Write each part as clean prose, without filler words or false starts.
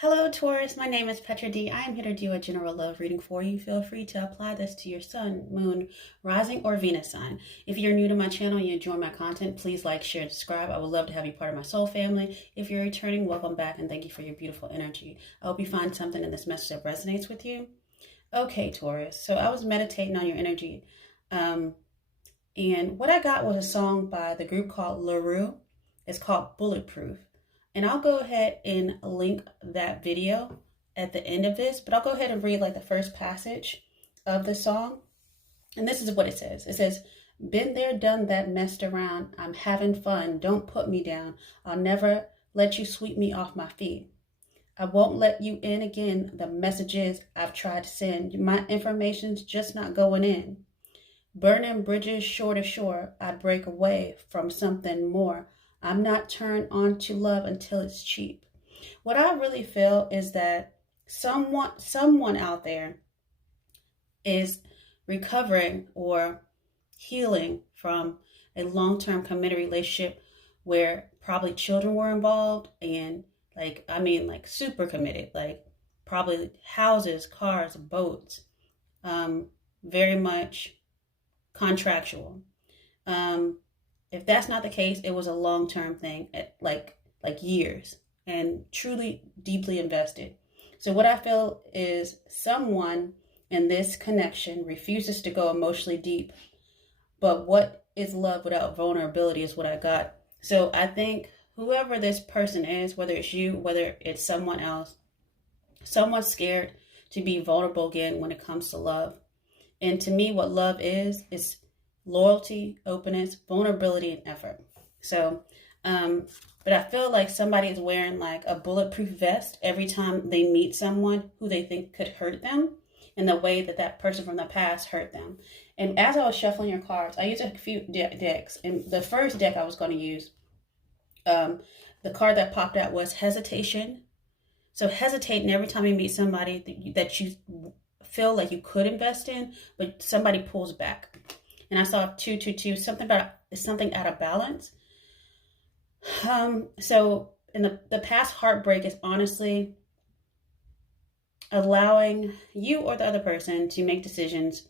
Hello, Taurus. My name is Petra D. I am here to do a general love reading for you. Feel free to apply this to your sun, moon, rising, or Venus sign. If you're new to my channel and you enjoy my content, please like, share, and subscribe. I would love to have you part of my soul family. If you're returning, welcome back, and thank you for your beautiful energy. I hope you find something in this message that resonates with you. Okay, Taurus. So I was meditating on your energy, and what I got was a song by the group called LaRue. It's called Bulletproof. And I'll go ahead and link that video at the end of this, but I'll go ahead and read like the first passage of the song. And this is what it says. It says, "Been there, done that, messed around. I'm having fun. Don't put me down. I'll never let you sweep me off my feet. I won't let you in again. The messages I've tried to send. My information's just not going in. Burning bridges shore to shore. I break away from something more. I'm not turned on to love until it's cheap." What I really feel is that someone out there is recovering or healing from a long-term committed relationship where probably children were involved and like super committed, like probably houses, cars, boats, very much contractual. If that's not the case, it was a long-term thing, like years, and truly deeply invested. So what I feel is someone in this connection refuses to go emotionally deep. But what is love without vulnerability is what I got. So I think whoever this person is, whether it's you, whether it's someone else, someone's scared to be vulnerable again when it comes to love. And to me, what love is loyalty, openness, vulnerability, and effort. So, but I feel like somebody is wearing like a bulletproof vest every time they meet someone who they think could hurt them in the way that that person from the past hurt them. And as I was shuffling your cards, I used a few decks. And the first deck I was going to use, the card that popped out was hesitation. So hesitating every time you meet somebody that you feel like you could invest in, but somebody pulls back. And I saw 222, something out of balance. So in the past heartbreak is honestly allowing you or the other person to make decisions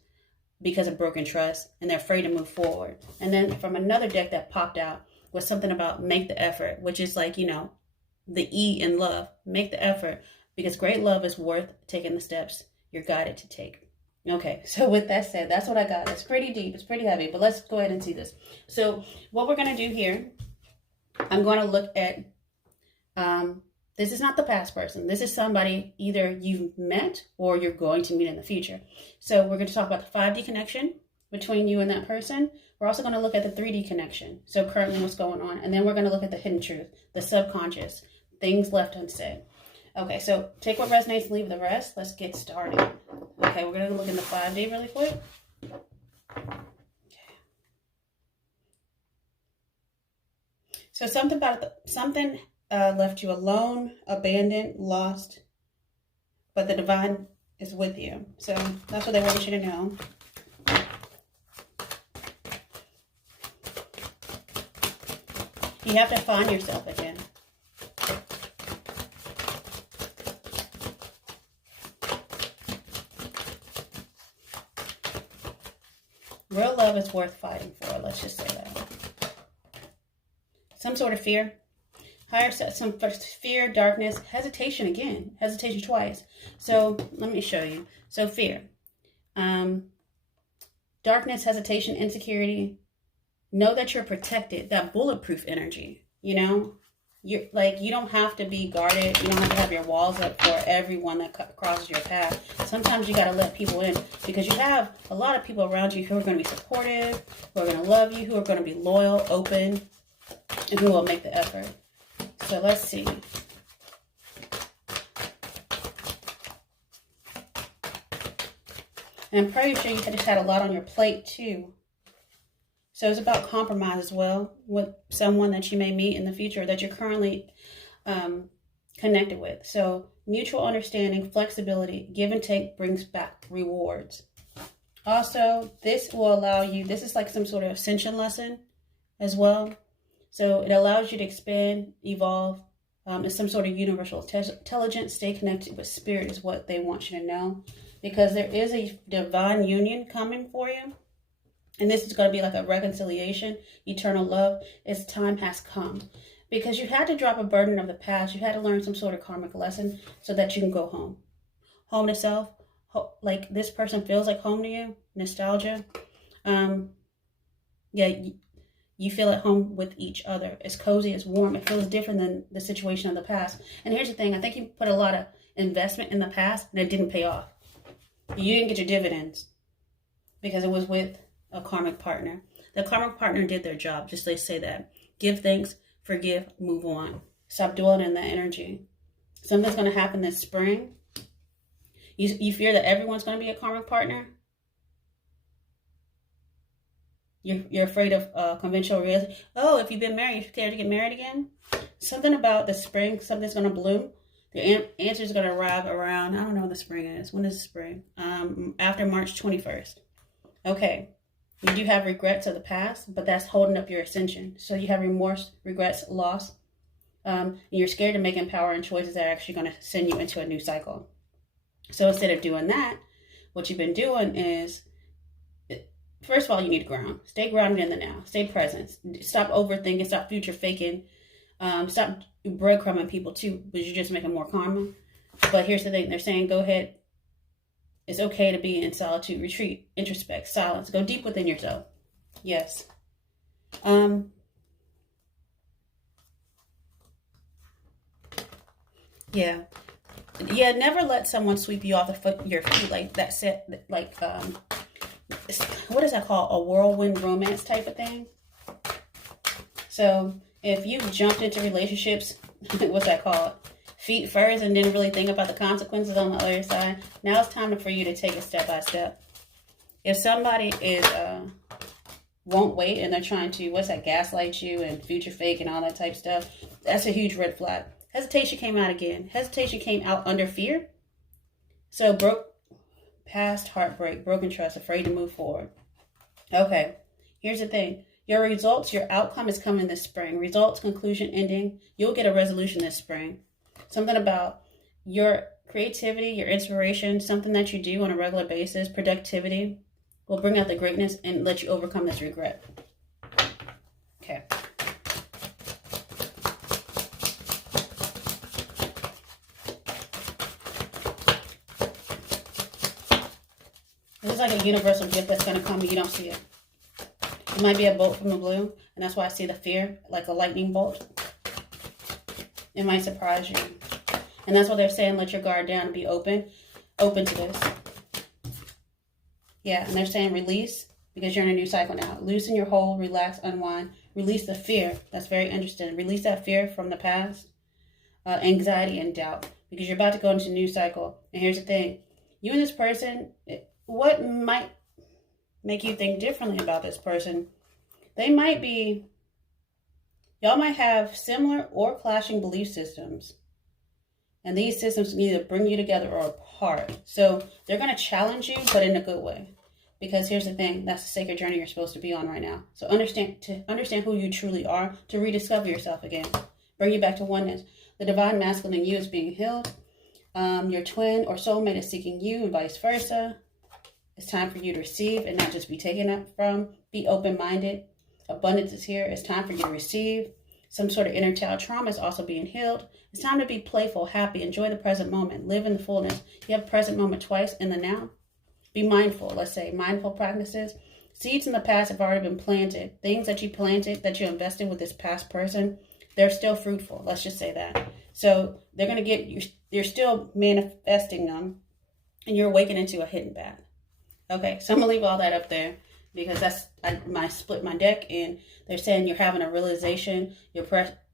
because of broken trust, and they're afraid to move forward. And then from another deck that popped out was something about make the effort, which is like, the E in love. Make the effort, because great love is worth taking the steps you're guided to take. Okay, so with that said, that's what I got. It's pretty deep, it's pretty heavy, but let's go ahead and see this. So what we're going to do here, I'm going to look at, this is not the past person. This is somebody either you've met or you're going to meet in the future. So we're going to talk about the 5D connection between you and that person. We're also going to look at the 3D connection. So currently what's going on. And then we're going to look at the hidden truth, the subconscious, things left unsaid. Okay, so take what resonates, leave the rest. Let's get started. Okay, we're going to look in the 5D really quick. Okay. So something left you alone, abandoned, lost, but the divine is with you. So that's what they want you to know. You have to find yourself again. Real love is worth fighting for. Let's just say that. Some sort of fear. Some fear, darkness, hesitation again. Hesitation twice. So let me show you. So fear. Darkness, hesitation, insecurity. Know that you're protected. That bulletproof energy. You're like, you don't have to be guarded. You don't have to have your walls up for everyone that crosses your path. Sometimes you got to let people in, because you have a lot of people around you who are going to be supportive, who are going to love you, who are going to be loyal, open, and who will make the effort. So let's see. And I'm pretty sure you just had a lot on your plate too. So it's about compromise as well with someone that you may meet in the future that you're currently connected with. So mutual understanding, flexibility, give and take brings back rewards. Also, this will allow you, this is like some sort of ascension lesson as well. So it allows you to expand, evolve, It's some sort of universal intelligence. Stay connected with spirit is what they want you to know, because there is a divine union coming for you. And this is going to be like a reconciliation, eternal love. Its time has come. Because you had to drop a burden of the past. You had to learn some sort of karmic lesson so that you can go home. Home to self. Like this person feels like home to you. Nostalgia. Yeah, you feel at home with each other. It's cozy, it's warm. It feels different than the situation of the past. And here's the thing. I think you put a lot of investment in the past and it didn't pay off. You didn't get your dividends because it was with a karmic partner. The karmic partner did their job. Just they say that. Give thanks, forgive, move on. Stop dwelling in that energy. Something's going to happen this spring. You fear that everyone's going to be a karmic partner. You're afraid of conventional reality. Oh, if you've been married, you're scared to get married again. Something about the spring, something's going to bloom. The answer is going to arrive around, I don't know when the spring is. When is the spring? After March 21st. Okay. You do have regrets of the past, but that's holding up your ascension. So you have remorse, regrets, loss. And you're scared of making empowering choices that are actually going to send you into a new cycle. So instead of doing that, what you've been doing is, first of all, you need to ground. Stay grounded in the now. Stay present. Stop overthinking. Stop future faking. Stop breadcrumbing people too, because you're just making more karma. But here's the thing. They're saying, go ahead. It's okay to be in solitude, retreat, introspect, silence. Go deep within yourself. Yes. Yeah. Yeah, never let someone sweep you off your feet like that. What is that called? A whirlwind romance type of thing. So if you jumped into relationships, what's that called? Feet first and didn't really think about the consequences on the other side. Now it's time for you to take it step by step. If somebody won't wait and they're trying to, gaslight you and future fake and all that type stuff, that's a huge red flag. Hesitation came out again. Hesitation came out under fear. So past heartbreak, broken trust, afraid to move forward. Okay, here's the thing. Your results, your outcome is coming this spring. Results, conclusion, ending. You'll get a resolution this spring. Something about your creativity, your inspiration, something that you do on a regular basis, productivity, will bring out the greatness and let you overcome this regret. Okay. This is like a universal gift that's going to come, but you don't see it. It might be a bolt from the blue, and that's why I see the fear, like a lightning bolt. It might surprise you. And that's what they're saying, let your guard down and be open to this. Yeah, and they're saying release, because you're in a new cycle now. Loosen your hold, relax, unwind. Release the fear. That's very interesting. Release that fear from the past, anxiety and doubt, because you're about to go into a new cycle. And here's the thing. You and this person, what might make you think differently about this person? Y'all might have similar or clashing belief systems. And these systems can either bring you together or apart. So they're going to challenge you, but in a good way. Because here's the thing, that's the sacred journey you're supposed to be on right now. So understand who you truly are, to rediscover yourself again. Bring you back to oneness. The divine masculine in you is being healed. Your twin or soulmate is seeking you and vice versa. It's time for you to receive and not just be taken up from. Be open-minded. Abundance is here. It's time for you to receive. Some sort of inner child trauma is also being healed. It's time to be playful, happy, enjoy the present moment, live in the fullness. You have present moment twice in the now. Be mindful, let's say, mindful practices. Seeds in the past have already been planted. Things that you planted, that you invested with this past person, they're still fruitful. Let's just say that. So they're going to you're still manifesting them, and you're awakening into a hidden path. Okay, so I'm going to leave all that up there, because I split my deck, and they're saying you're having a realization, you're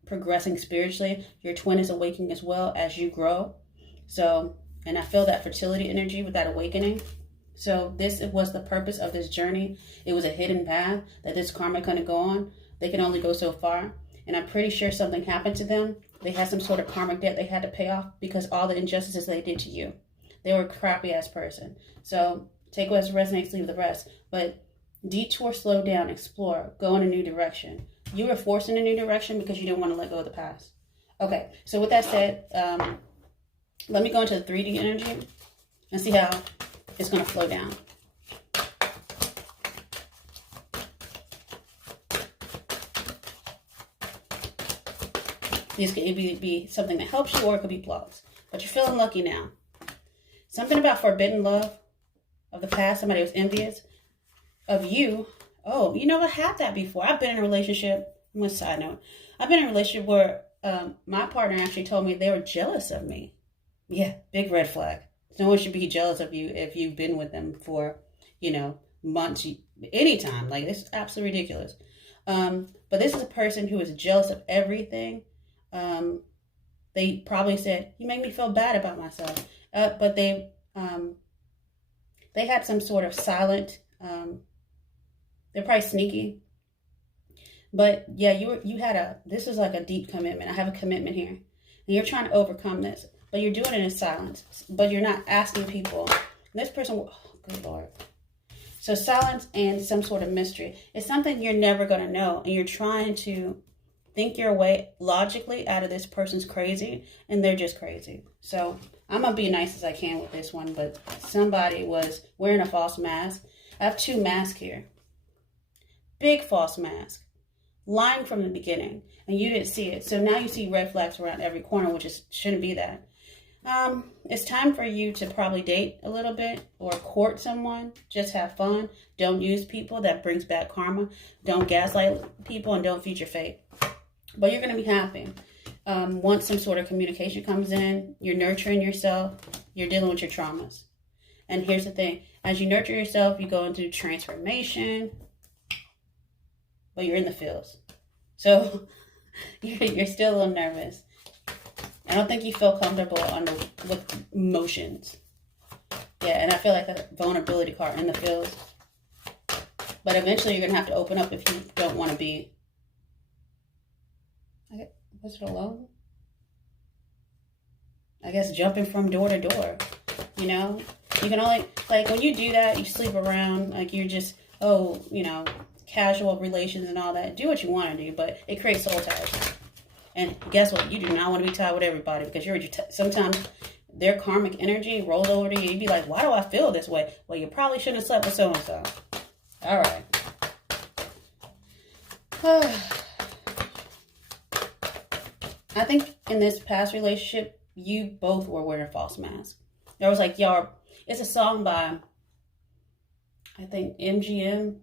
progressing spiritually, your twin is awakening as well as you grow. So, and I feel that fertility energy with that awakening. So this was the purpose of this journey. It was a hidden path that this karma couldn't go on. They can only go so far. And I'm pretty sure something happened to them. They had some sort of karmic debt they had to pay off because all the injustices they did to you. They were a crappy ass person. So take what resonates, leave the rest. But detour, slow down, explore, go in a new direction. You were forced in a new direction because you didn't want to let go of the past. Okay, so with that said, let me go into the 3D energy and see how it's going to flow down. This could be something that helps you, or it could be blocks. But you're feeling lucky now. Something about forbidden love of the past. Somebody was envious of you. Oh, you know, I had that before. I've been in a relationship. One side note. I've been in a relationship where my partner actually told me they were jealous of me. Yeah, big red flag. No one should be jealous of you if you've been with them for, you know, months, anytime. Like, this is absolutely ridiculous. But this is a person who is jealous of everything. They probably said, you make me feel bad about myself. But they had some sort of silent, they're probably sneaky. But yeah, you had this is like a deep commitment. I have a commitment here. And you're trying to overcome this, but you're doing it in silence. But you're not asking people. This person, oh, good Lord. So silence and some sort of mystery. It's something you're never going to know. And you're trying to think your way logically out of this person's crazy, and they're just crazy. So I'm going to be nice as I can with this one, but somebody was wearing a false mask. I have 2 masks here. Big false mask. Lying from the beginning, and you didn't see it. So now you see red flags around every corner, which shouldn't be that. It's time for you to probably date a little bit or court someone. Just have fun. Don't use people. That brings back karma. Don't gaslight people, and don't feed your fate. But you're going to be happy. Once some sort of communication comes in, you're nurturing yourself. You're dealing with your traumas. And here's the thing. As you nurture yourself, you go into transformation. But you're in the fields. So you're still a little nervous. I don't think you feel comfortable with emotions. Yeah, and I feel like a vulnerability card in the fields. But eventually you're going to have to open up if you don't want to be. Was it alone? I guess jumping from door to door. You know? You can only, like, when you do that, you sleep around. Like, you're just, casual relations and all that. Do what you want to do, but it creates soul ties. And guess what? You do not want to be tied with everybody, because sometimes their karmic energy rolls over to you. You'd be like, why do I feel this way? Well, you probably shouldn't have slept with so-and-so. All right. I think in this past relationship, you both were wearing false masks. There was like, it's a song by, I think, MGM,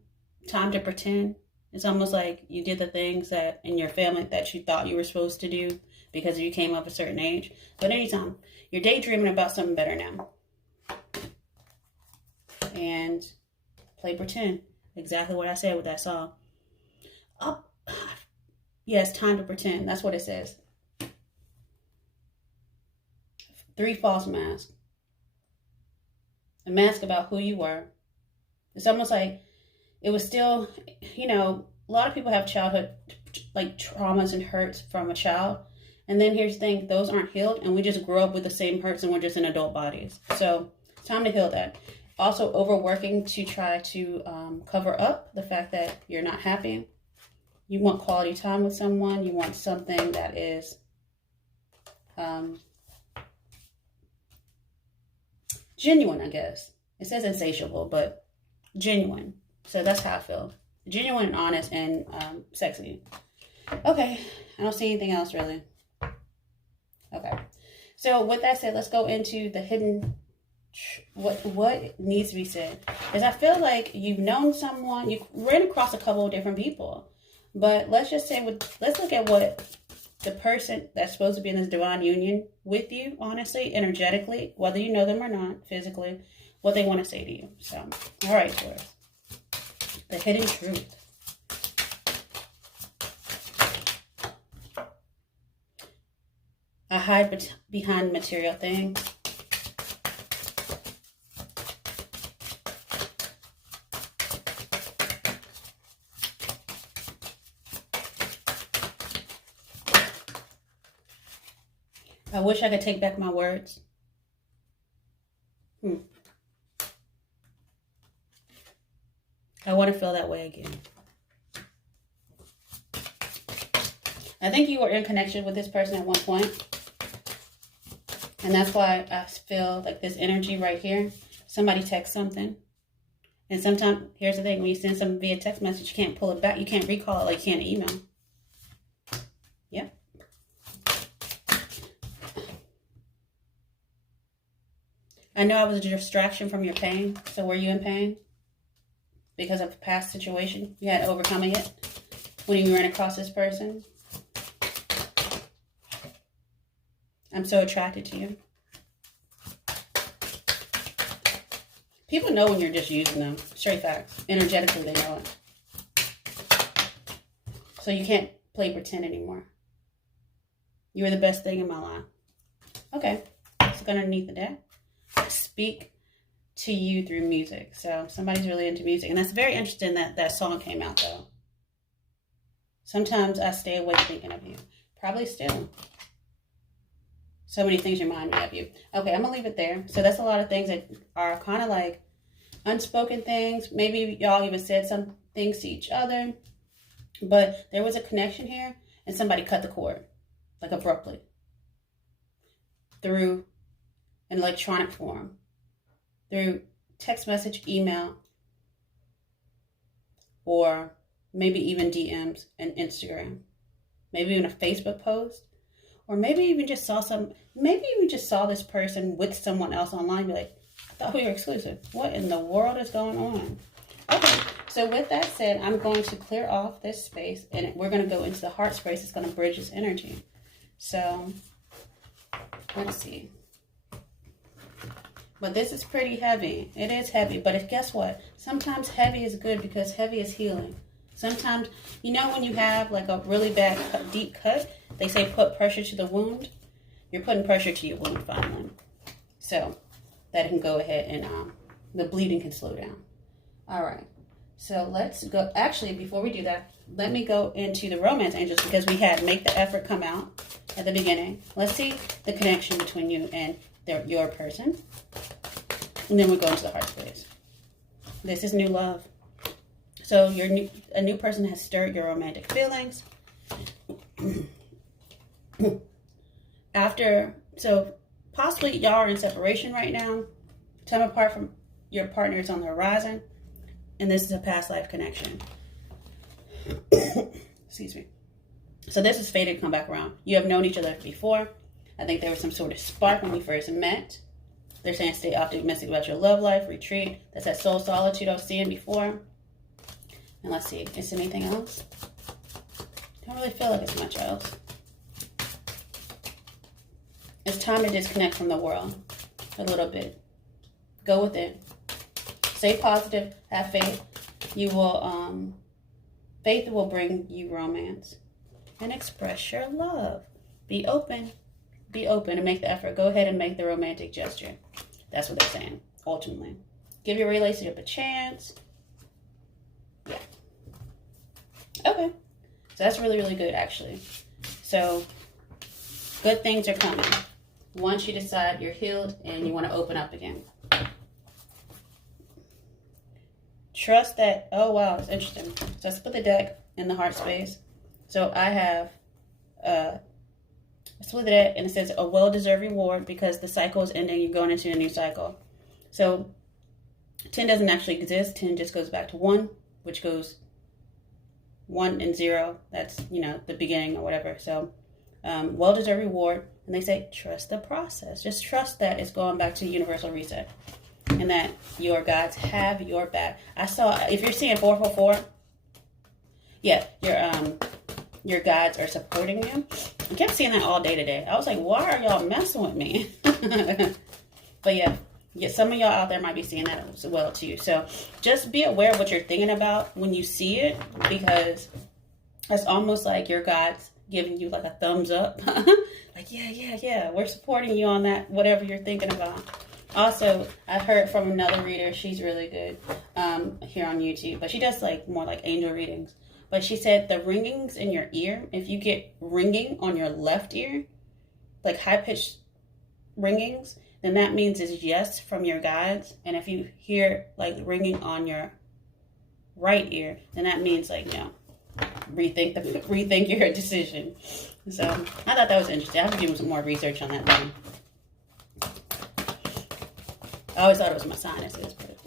Time to Pretend. It's almost like you did the things that in your family that you thought you were supposed to do because you came up a certain age. But anytime, you're daydreaming about something better now. And play pretend. Exactly what I said with that song. Yes, Time to Pretend. That's what it says. 3 false masks. A mask about who you were. It's almost like it was still, a lot of people have childhood, like, traumas and hurts from a child. And then here's the thing, those aren't healed, and we just grow up with the same hurts, and we're just in adult bodies. So it's time to heal that. Also, overworking to try to cover up the fact that you're not happy. You want quality time with someone. You want something that is genuine, I guess. It says insatiable, but genuine. So that's how I feel. Genuine and honest and sexy. Okay. I don't see anything else really. Okay. So with that said, let's go into the hidden, what needs to be said. Because I feel like you've known someone, you've ran across a couple of different people. But let's just say, let's look at what the person that's supposed to be in this divine union with you, honestly, energetically, whether you know them or not, physically, what they want to say to you. So, all right, Taurus. The hidden truth. I hide behind material things. I wish I could take back my words. I want to feel that way again. I think you were in connection with this person at one point. And that's why I feel like this energy right here. Somebody texts something. And sometimes, here's the thing. When you send something via text message, you can't pull it back. You can't recall it like you can an email. Yep. I know I was a distraction from your pain. So were you in pain? Because of a past situation? You had overcoming it when you ran across this person? I'm so attracted to you. People know when you're just using them. Straight facts. Energetically, they know it. So you can't play pretend anymore. You are the best thing in my life. Okay. Let's go underneath the deck. Speak to you through music. So somebody's really into music. And that's very interesting that that song came out, though. Sometimes I stay awake thinking of you. Probably still. So many things remind me of you. Okay, I'm going to leave it there. So that's a lot of things that are kind of like unspoken things. Maybe y'all even said some things to each other. But there was a connection here. And somebody cut the cord. Like abruptly. Through an electronic form. Through text message, email. Or maybe even DMs and Instagram. Maybe even a Facebook post. Or maybe even just saw this person with someone else online. Be like, I thought we were exclusive. What in the world is going on? Okay, so with that said, I'm going to clear off this space and we're going to go into the heart space. It's going to bridge this energy. So, let's see. But this is pretty heavy. It is heavy, but guess what? Sometimes heavy is good because heavy is healing. Sometimes, you know when you have like a really bad deep cut, they say put pressure to the wound. You're putting pressure to your wound finally. So that can go ahead and the bleeding can slow down. All right. So let's go. Actually, before we do that, let me go into the romance angels because we had make the effort come out at the beginning. Let's see the connection between you and your person. And then we'll go into the heart space. This is new love. So a new person has stirred your romantic feelings. So possibly y'all are in separation right now. Time apart from your partner is on the horizon. And this is a past life connection. Excuse me. So this is fated to come back around. You have known each other before. I think there was some sort of spark when we first met. They're saying stay optimistic about your love life, retreat. That's that soul solitude I was seeing before. And let's see, is there anything else? Don't really feel like it's much else. It's time to disconnect from the world a little bit. Go within. Stay positive. Have faith. You will, faith will bring you romance. And express your love. Be open. Be open and make the effort. Go ahead and make the romantic gesture. That's what they're saying, ultimately. Give your relationship a chance. Yeah. Okay. So that's really, really good, actually. So, good things are coming. Once you decide you're healed and you want to open up again. Trust that, oh wow, it's interesting. So let's put the deck in the heart space. So I have, split it and it says a well-deserved reward because the cycle is ending. You're going into a new cycle. So 10 doesn't actually exist. 10 just goes back to 1, which goes 1 and 0. That's, the beginning or whatever. So well-deserved reward. And they say, trust the process. Just trust that it's going back to universal reset. And that your guides have your back. I saw, if you're seeing 444, yeah, your guides are supporting you. I kept seeing that all day today. I was like, why are y'all messing with me? But yeah, some of y'all out there might be seeing that as well too. So just be aware of what you're thinking about when you see it, because it's almost like your guides giving you like a thumbs up. Like, yeah, we're supporting you on that, whatever you're thinking about. Also, I heard from another reader, she's really good here on YouTube, but she does like more like angel readings. But she said the ringings in your ear, if you get ringing on your left ear, like high-pitched ringings, then that means it's yes from your guides. And if you hear like ringing on your right ear, then that means like no. rethink your decision. So I thought that was interesting. I have to do some more research on that one. I always thought it was my sinuses, but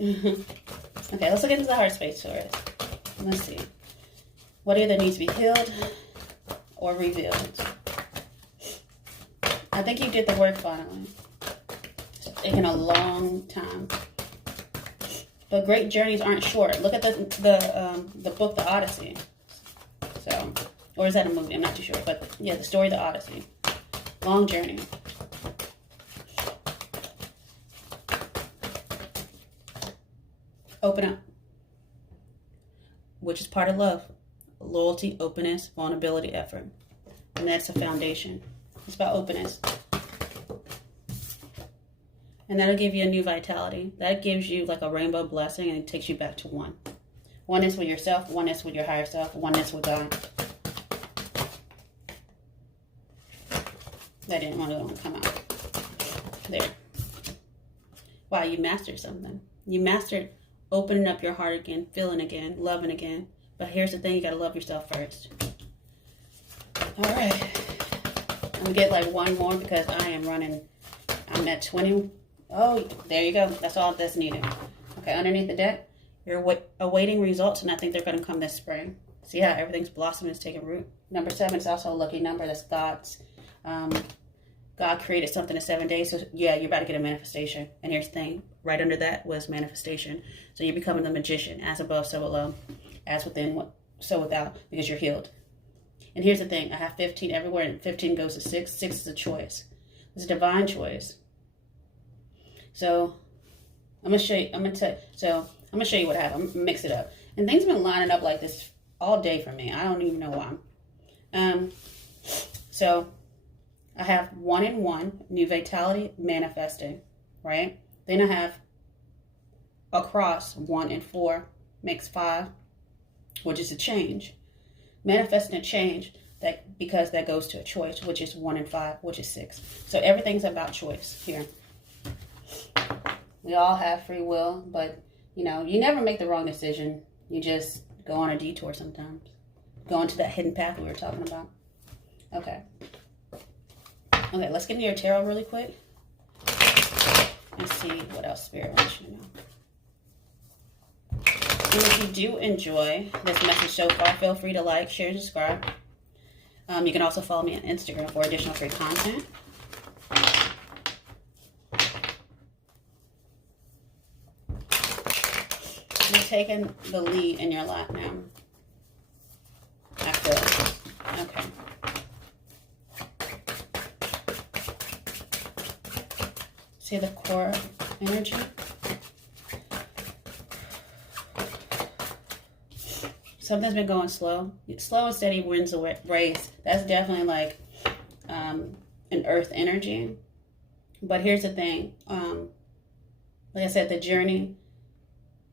okay, let's look into the heart space for it. Let's see. What either needs to be healed or revealed? I think you did the work finally. It's taken a long time. But great journeys aren't short. Look at the book, The Odyssey. So, or is that a movie? I'm not too sure. But yeah, the story, The Odyssey. Long journey. Open up, which is part of love. Loyalty, openness, vulnerability, effort. And that's the foundation. It's about openness. And that'll give you a new vitality. That gives you like a rainbow blessing, and it takes you back to one. Oneness with yourself, oneness with your higher self, oneness with God. That didn't want to come out. There. Wow, you mastered something. You mastered opening up your heart again, feeling again, loving again. But here's the thing, you gotta love yourself first. All right. I'm gonna get like one more because I am running. I'm at 20. Oh, there you go. That's all that's needed. Okay, underneath the deck, you're awaiting results, and I think they're gonna come this spring. See how everything's blossoming, it's taking root. Number 7 is also a lucky number. That's God's. God created something in 7 days. So yeah, you're about to get a manifestation. And here's the thing, right under that was manifestation. So you're becoming the magician, as above, so below, as within, so without, because you're healed. And here's the thing, I have 15 everywhere, and 15 goes to 6. 6 is a choice. It's a divine choice. So I'm gonna show you. I'm gonna show you what I have. I'm gonna mix it up. And things have been lining up like this all day for me. I don't even know why. So I have 1 and 1, new vitality, manifesting, right? Then I have across 1 and 4 makes 5, which is a change. Manifesting a change, that because that goes to a choice, which is 1 and 5, which is 6. So everything's about choice here. We all have free will, but you know, you never make the wrong decision. You just go on a detour sometimes. Go into that hidden path we were talking about. Okay. Okay, let's get into your tarot really quick. Let's see what else Spirit wants you to know. And if you do enjoy this message so far, feel free to like, share, and subscribe. You can also follow me on Instagram for additional free content. You're taking the lead in your life now. I feel it. Okay. See the core energy? Something's been going slow. Slow and steady wins the race. That's definitely like an earth energy. But here's the thing. Like I said, the journey,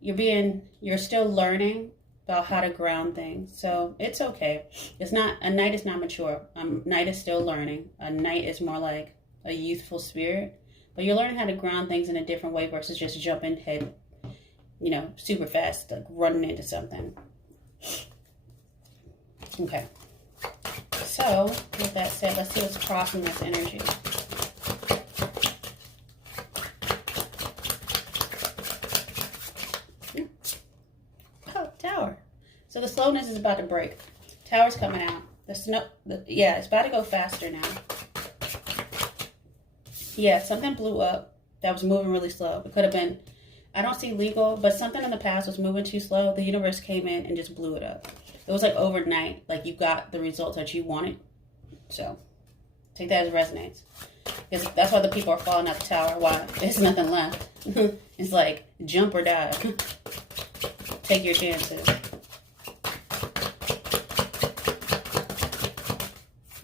you're still learning about how to ground things. So it's okay. It's not, a knight is not mature. Knight is still learning. A knight is more like a youthful spirit. But you're learning how to ground things in a different way versus just jumping head, super fast, like running into something. Okay. So, with that said, let's see what's crossing this energy. Oh, Tower. So the slowness is about to break. Tower's coming out. It's about to go faster now. Yeah, something blew up that was moving really slow. It could have been, I don't see legal, but something in the past was moving too slow. The universe came in and just blew it up. It was like overnight, like you got the results that you wanted. So take that as resonates. Because that's why the people are falling out the tower. Why? There's nothing left. It's like jump or die. Take your chances.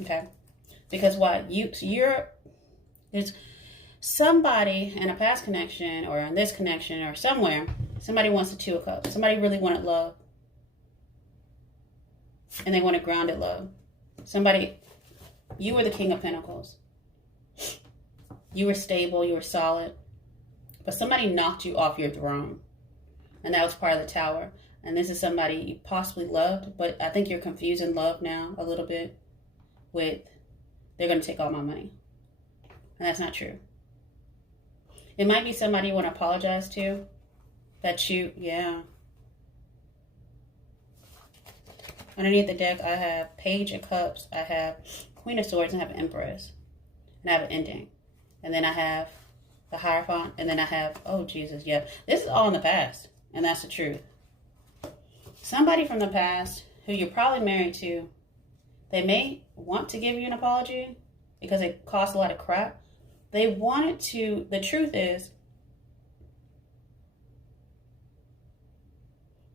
Okay. Because why? There's somebody in a past connection or in this connection or somewhere, somebody wants the 2 of Cups. Somebody really wanted love. And they wanted grounded love. You were the King of Pentacles. You were stable, you were solid. But somebody knocked you off your throne. And that was part of the Tower. And this is somebody you possibly loved, but I think you're confusing love now a little bit with, they're going to take all my money. And that's not true. It might be somebody you want to apologize to. Yeah. Underneath the deck, I have Page of Cups, I have Queen of Swords, and I have Empress. And I have an ending. And then I have the Hierophant, and then I have, oh Jesus, yeah. This is all in the past, and that's the truth. Somebody from the past who you're probably married to, they may want to give you an apology because it costs a lot of crap. They wanted to, the truth is,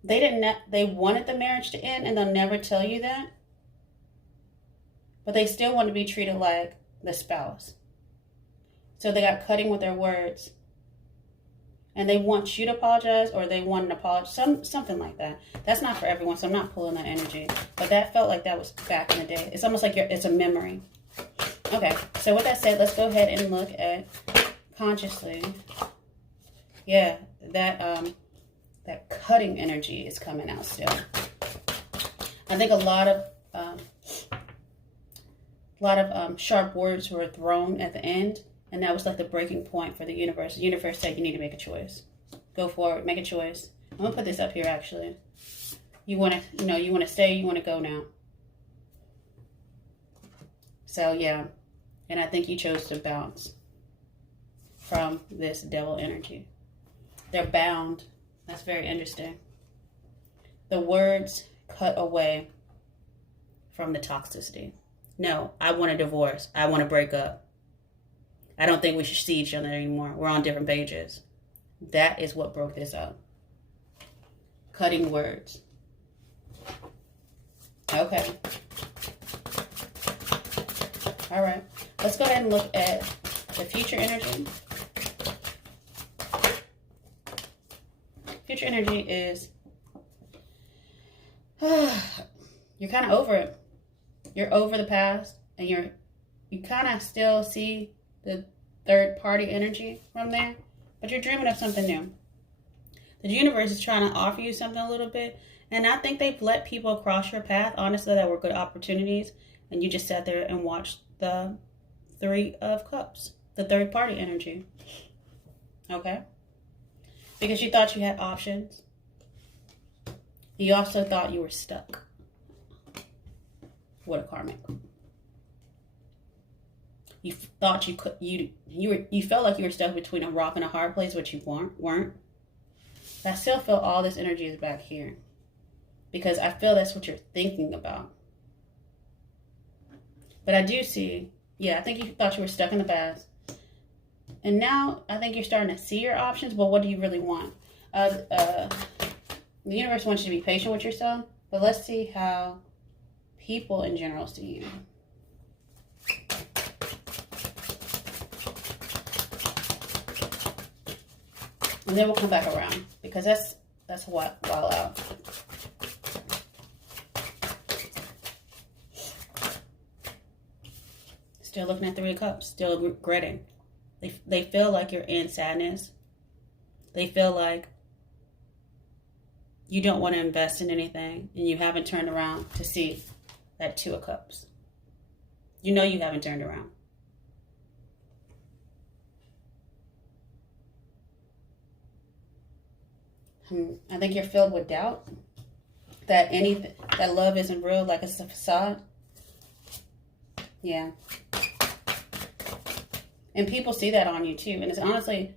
they wanted the marriage to end, and they'll never tell you that. But they still want to be treated like the spouse. So they got cutting with their words. And they want you to apologize, or they want an apology, something like that. That's not for everyone, so I'm not pulling that energy. But that felt like that was back in the day. It's almost like it's a memory. Okay, so with that said, let's go ahead and look at consciously. Yeah, that cutting energy is coming out still. I think a lot of sharp words were thrown at the end, and that was like the breaking point for the universe. The universe said you need to make a choice. Go forward, make a choice. I'm gonna put this up here actually. You wanna stay, you wanna go now. So yeah, and I think you chose to bounce from this devil energy. They're bound. That's very interesting. The words cut away from the toxicity. No, I want a divorce. I want to break up. I don't think we should see each other anymore. We're on different pages. That is what broke this up. Cutting words. Okay. All right. Let's go ahead and look at the future energy. Future energy is, you're kind of over it. You're over the past, and you kind of still see the third party energy from there, but you're dreaming of something new. The universe is trying to offer you something a little bit, and I think they've let people cross your path, honestly, that were good opportunities, and you just sat there and watched the Three of Cups, the third party energy. Okay? Because you thought you had options. You also thought you were stuck. What a karmic. You thought you could, you felt like you were stuck between a rock and a hard place, but you weren't. I still feel all this energy is back here, because I feel that's what you're thinking about. But I do see, yeah, I think you thought you were stuck in the past. And now I think you're starting to see your options, but what do you really want? The universe wants you to be patient with yourself, but let's see how people in general see you. And then we'll come back around, because that's a while out. Still looking at the Three of Cups, still regretting. They feel like you're in sadness. They feel like you don't want to invest in anything, and you haven't turned around to see that Two of Cups. You know you haven't turned around. I think you're filled with doubt that love isn't real, like it's a facade. Yeah. And people see that on you too. And it's honestly,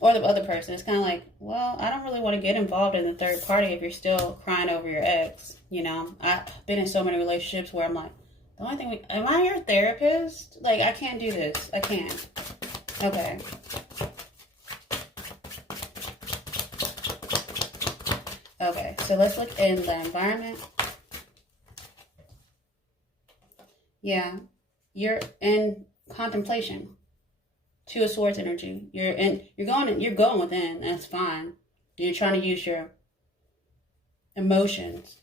or the other person, it's kind of like, well, I don't really want to get involved in the third party if you're still crying over your ex. You know, I've been in so many relationships where I'm like, the only thing, am I your therapist? Like, I can't do this. I can't. Okay. Okay, so let's look in the environment. Yeah, you're in contemplation. Two of Swords energy. You're going within. That's fine. You're trying to use your emotions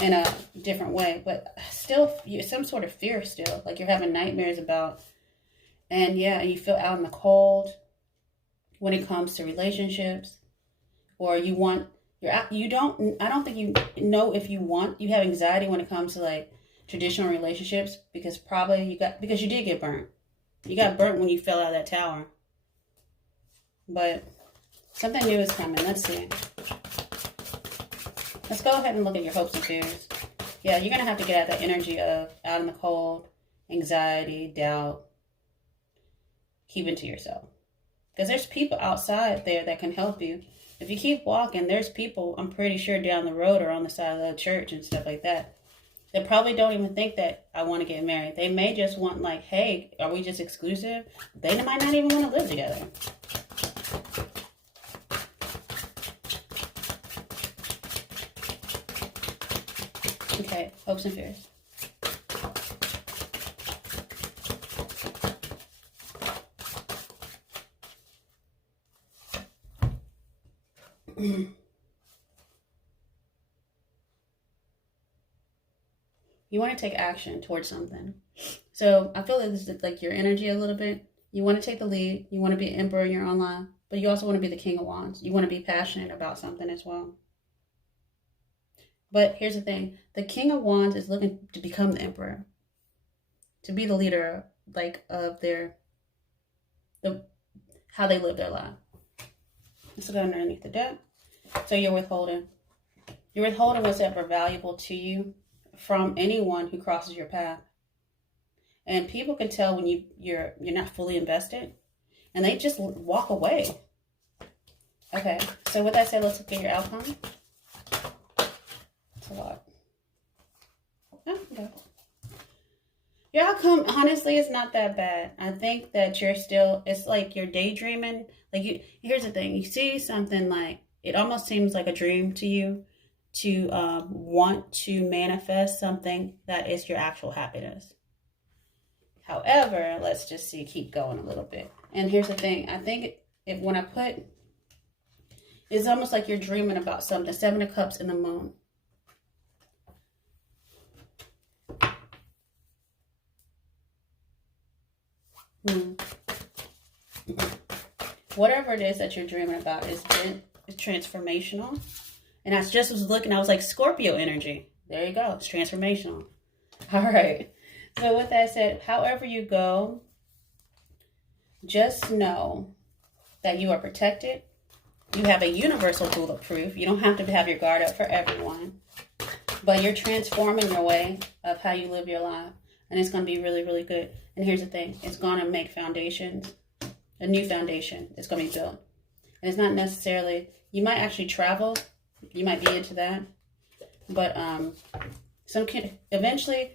in a different way, but still, some sort of fear still. Like you're having nightmares about, and yeah, you feel out in the cold when it comes to relationships, or you're I don't think you know if you have anxiety when it comes to like traditional relationships, because because you did get burnt. You got burnt when you fell out of that tower. But something new is coming. Let's see. Let's go ahead and look at your hopes and fears. Yeah, you're going to have to get out that energy of out in the cold, anxiety, doubt. Keep it to yourself. Because there's people outside there that can help you. If you keep walking, there's people, I'm pretty sure, down the road or on the side of the church and stuff like that. They probably don't even think that I want to get married. They may just want like, hey, are we just exclusive? They might not even want to live together. Okay, hopes and fears. You want to take action towards something. So I feel like this is like your energy a little bit. You want to take the lead. You want to be an emperor in your own life. But you also want to be the king of wands. You want to be passionate about something as well. But here's the thing. The king of wands is looking to become the emperor. To be the leader like of how they live their life. Let's go underneath the deck. So you're withholding. You're withholding what's ever valuable to you from anyone who crosses your path. And people can tell when you're not fully invested, and they just walk away. Okay, so with that said, let's look at your outcome. It's a lot. Oh, okay. Your outcome, honestly, is not that bad. I think that it's like you're daydreaming. Like here's the thing. You see something like, it almost seems like a dream to you to want to manifest something that is your actual happiness. However, let's just keep going a little bit. And here's the thing. I think it's almost like you're dreaming about something. 7 of Cups in the moon. Whatever it is that you're dreaming about is transformational. And I just was looking, I was like, Scorpio energy. There you go. It's transformational. All right. So with that said, however you go, just know that you are protected. You have a universal bulletproof. You don't have to have your guard up for everyone. But you're transforming your way of how you live your life. And it's going to be really, really good. And here's the thing. It's going to make foundations. A new foundation is going to be built. And it's not necessarily, you might actually travel. You might be into that. But eventually,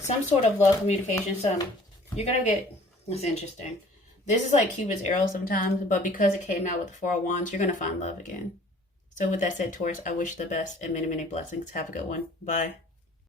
some sort of love communication, you're going to get, it's interesting. This is like Cupid's arrow sometimes, but because it came out with the 4 of Wands, you're going to find love again. So with that said, Taurus, I wish you the best and many, many blessings. Have a good one. Bye.